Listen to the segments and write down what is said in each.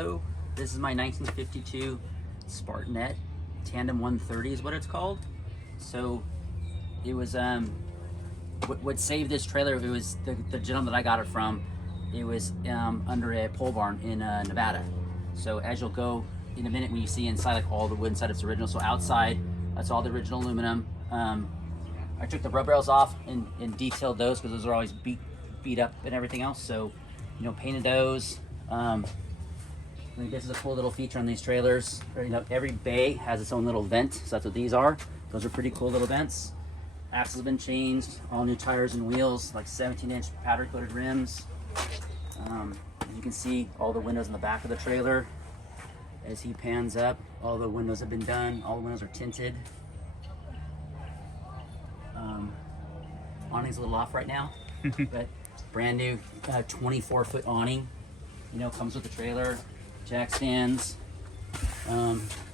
Hello, this is my 1952 Spartanette Tandem 130 is what it's called. So it was what saved this trailer, it was the gentleman that I got it from. It was under a pole barn in Nevada. So as you'll go in a minute, when you see inside, like all the wood inside, it's original. So outside, that's all the original aluminum. I took the rub rails off and detailed those because those are always beat up and everything else. So, you know, painted those. I think this is a cool little feature on these trailers. You know, every bay has its own little vent, so that's what these are. Those are pretty cool little vents. Axles have been changed, all new tires and wheels, like 17-inch powder coated rims. As you can see, all the windows in the back of the trailer. As he pans up, all the windows have been done. All the windows are tinted. Awning's a little off right now, but brand new 24-foot awning. You know, comes with the trailer. Jack stands.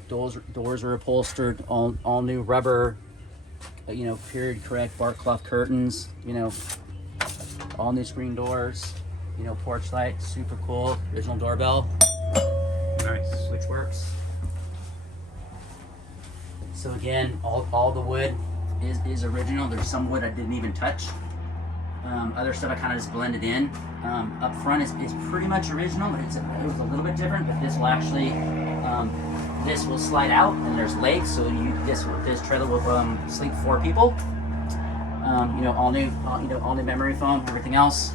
Doors are upholstered. All new rubber. You know, period correct bark cloth curtains. You know, all new screen doors. You know, porch light, super cool. Original doorbell. Nice. Which works. So again, all the wood is original. There's some wood I didn't even touch. Other stuff I kind of just blended in. Up front is pretty much original. It was a little bit different, but this will actually, this will slide out and there's legs, so this trailer will sleep 4 people. You know, all new memory foam, everything else.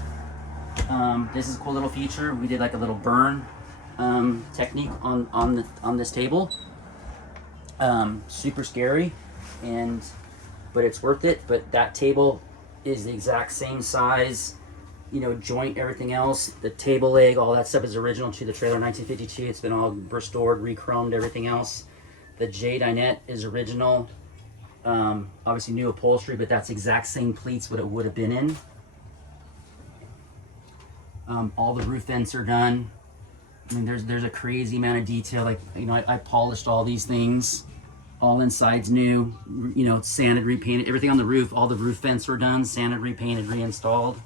This is a cool little feature. We did like a little burn technique on this table. Super scary, but it's worth it. But that table is the exact same size, you know, joint, everything else. The table leg, all that stuff is original to the trailer, 1952. It's been all restored, re-chromed, everything else. The J dinette is original. Obviously new upholstery, but that's exact same pleats what it would have been in. All the roof vents are done. I mean, there's a crazy amount of detail. Like, you know, I polished all these things. All inside's new, you know, sanded, repainted. Everything on the roof, all the roof vents were done, sanded, repainted, reinstalled.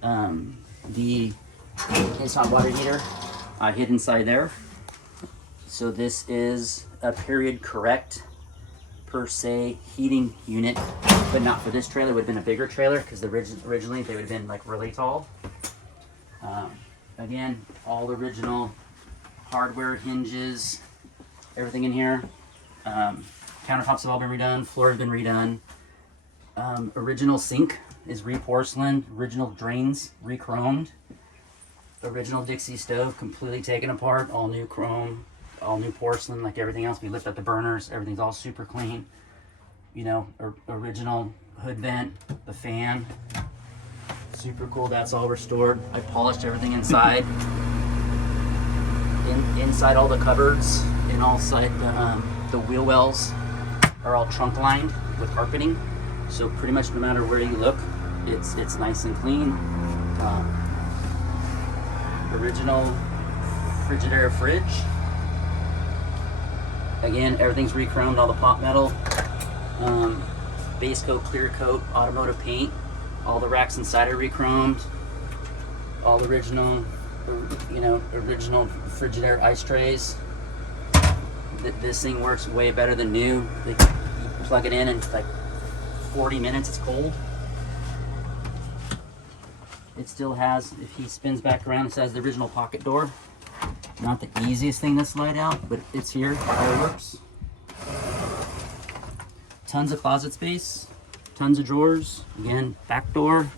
The inside water heater I hid inside there. So this is a period correct per se heating unit, but not for this trailer. It would have been a bigger trailer because originally they would have been like really tall. Again, all original hardware, hinges, everything in here. Countertops have all been redone, floor has been redone. Original sink is re-porcelained, original drains re-chromed. Original Dixie stove completely taken apart, all new chrome, all new porcelain, like everything else. We lift up the burners, everything's all super clean. You know, original hood vent, the fan, super cool, that's all restored. I polished everything inside. Inside all the cupboards and all side the wheel wells are all trunk lined with carpeting, so pretty much no matter where you look, it's nice and clean. Original Frigidaire fridge. Again, everything's re-chromed, all the pot metal, base coat, clear coat, automotive paint. All the racks inside are re-chromed. All original, you know, original Frigidaire ice trays. This thing works way better than new. You plug it in and like 40 minutes, it's cold. It still has, if he spins back around, it has the original pocket door. Not the easiest thing to slide out, but it's here, it works. Tons of closet space, tons of drawers. Again, back door,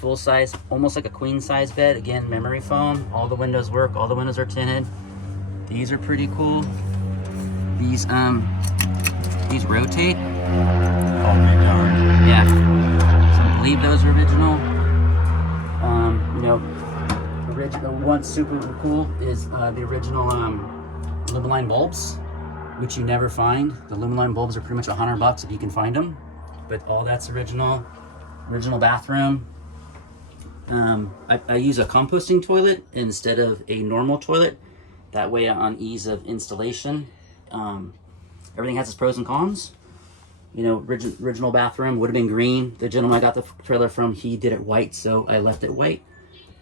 full size, almost like a queen size bed. Again, memory foam, all the windows work, all the windows are tinted. These are pretty cool. These rotate. All redone. Yeah. So I believe those are original. You know, what's super cool is the original Lumiline bulbs, which you never find. The Lumiline bulbs are pretty much $100 if you can find them. But all that's original. Original bathroom. I use a composting toilet instead of a normal toilet. That way, on ease of installation. Everything has its pros and cons. You know, original bathroom would have been green. The gentleman I got the trailer from, he did it white, so I left it white.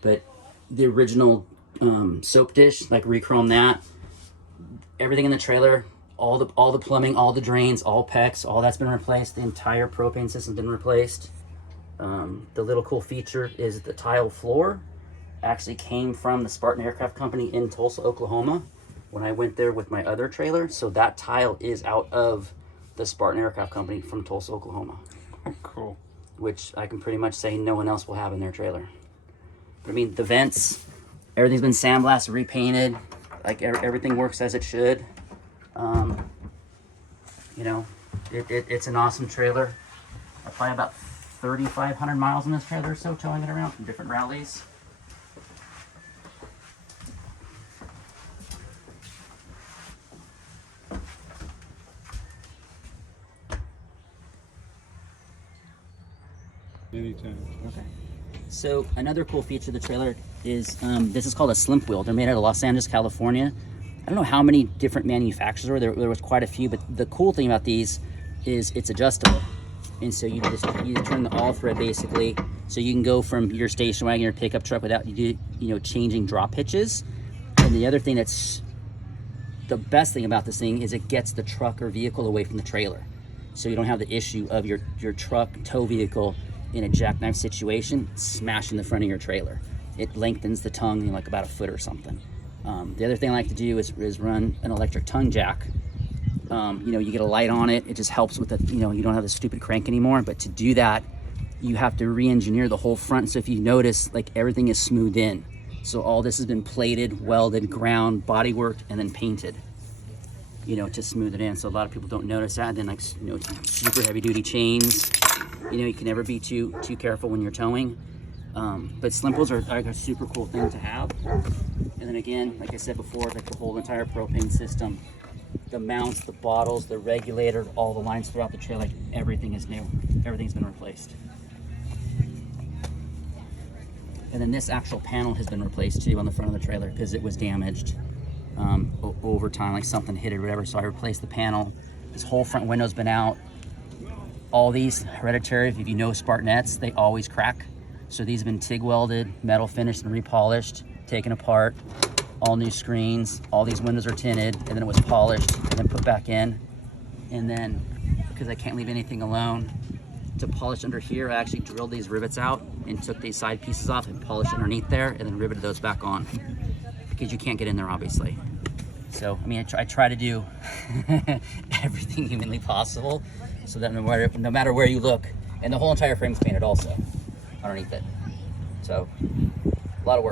But the original soap dish, like re-chrome that. Everything in the trailer, all the plumbing, all the drains, all PEX, all that's been replaced. The entire propane system's been replaced. The little cool feature is the tile floor actually came from the Spartan Aircraft Company in Tulsa, Oklahoma, when I went there with my other trailer. So that tile is out of the Spartan Aircraft Company from Tulsa, Oklahoma. Cool. Which I can pretty much say no one else will have in their trailer. But I mean, the vents, everything's been sandblasted, repainted, like everything works as it should. You know, it's an awesome trailer. I probably about 3,500 miles in this trailer or so, towing it around from different rallies. Anytime. Okay. So another cool feature of the trailer is this is called a slimp wheel. They're made out of Los Angeles, California. I don't know how many different manufacturers were there. There was quite a few, but the cool thing about these is it's adjustable, and so you turn the all thread basically, so you can go from your station wagon or pickup truck without changing drop hitches. And the other thing that's the best thing about this thing is it gets the truck or vehicle away from the trailer, so you don't have the issue of your truck tow vehicle in a jackknife situation smashing the front of your trailer. It lengthens the tongue like about a foot or something. The other thing I like to do is run an electric tongue jack. You get a light on it. It just helps with the, you don't have the stupid crank anymore. But to do that, you have to re-engineer the whole front. So if you notice, like everything is smoothed in. So all this has been plated, welded, ground, body worked, and then painted, to smooth it in. So a lot of people don't notice that. And then super heavy duty chains. You can never be too careful when you're towing. But slimples are like a super cool thing to have. And then again, like I said before, like the whole entire propane system, the mounts, the bottles, the regulator, all the lines throughout the trailer, like everything is new. Everything's been replaced. And then this actual panel has been replaced too on the front of the trailer because it was damaged over time, like something hit it or whatever. So I replaced the panel. This whole front window's been out. All these hereditary, if you know Spartanettes, they always crack. So these have been TIG welded, metal finished and repolished, taken apart, all new screens. All these windows are tinted, and then it was polished and then put back in. And then, because I can't leave anything alone, to polish under here, I actually drilled these rivets out and took these side pieces off and polished underneath there and then riveted those back on, because you can't get in there obviously. So, I mean, I try to do everything humanly possible so that no matter where you look, and the whole entire frame's painted also underneath it. So, a lot of work.